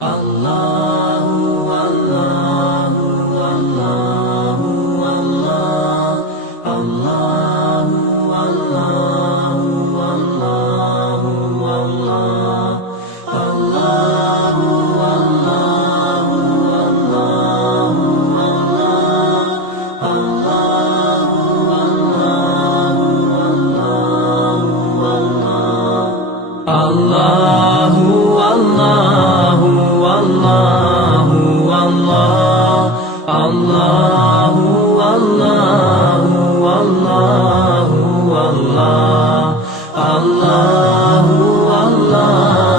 Allahu Allahu Allahu Allah Allahu Allahu Allahu Allah Allahu Allahu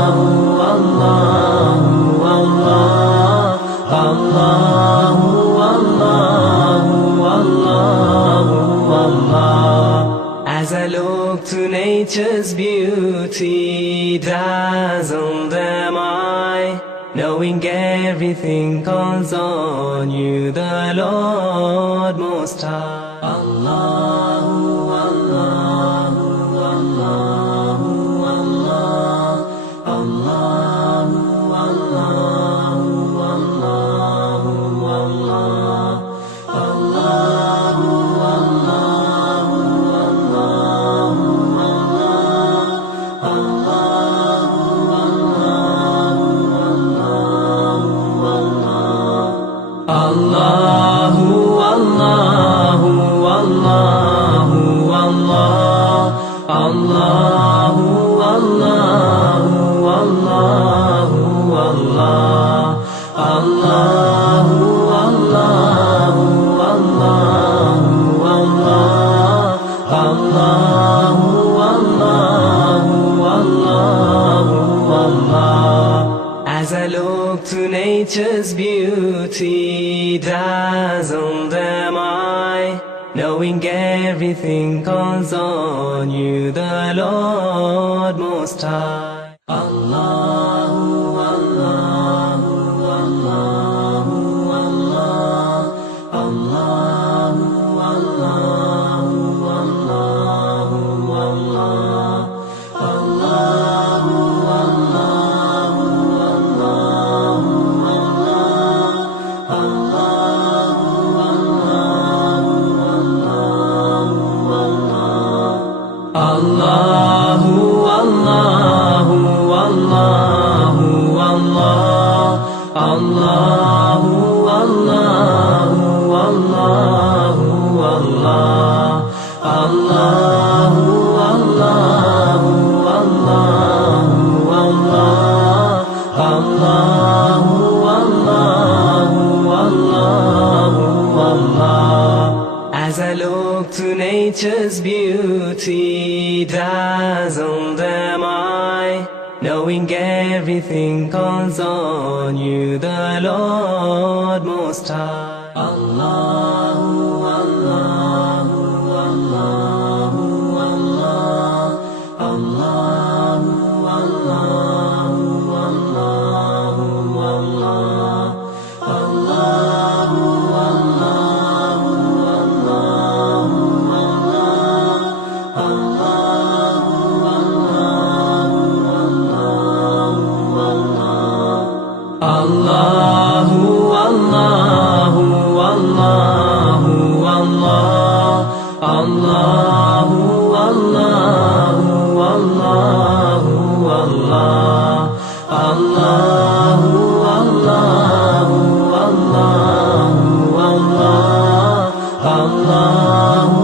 Allahu Allahu Allahu Allahu As I look to nature's beauty, dazzled am I, knowing everything calls on you, the Lord Most High. Allahu, Allahu, Allahu, Allah, Allahu, Allahu, Allahu, Allah, Allahu, Allahu, Allahu, Allahu, Allahu, Allahu, Allahu, Allahu, Allah, Allahu, Allahu, Allahu, Allahu, Allahu, Allah. As I look to nature's beauty, dazzled am I, knowing everything calls on you, the Lord Most High. Allahu, Allahu, Allahu, Allah, Allahu, Allahu, Allahu, Allah, Allahu, Allahu, Allahu, Allahu, Allahu, Allah, Allahu, Allahu, Allahu, Allah, Allahu, Allahu, Allahu, Allahu, Allahu, Allah. As I look to nature's beauty, dazzled am I, knowing everything calls on you, the Lord Most High. Allahu, Allahu, Allahu, Allah, Allahu, Allahu, Allahu, Allah, Allahu, Allahu, Allahu, Allahu, Allahu, Allah, Allahu, Allahu, Allahu, Allah, Allahu, Allahu, Allahu, Allah, Allahu,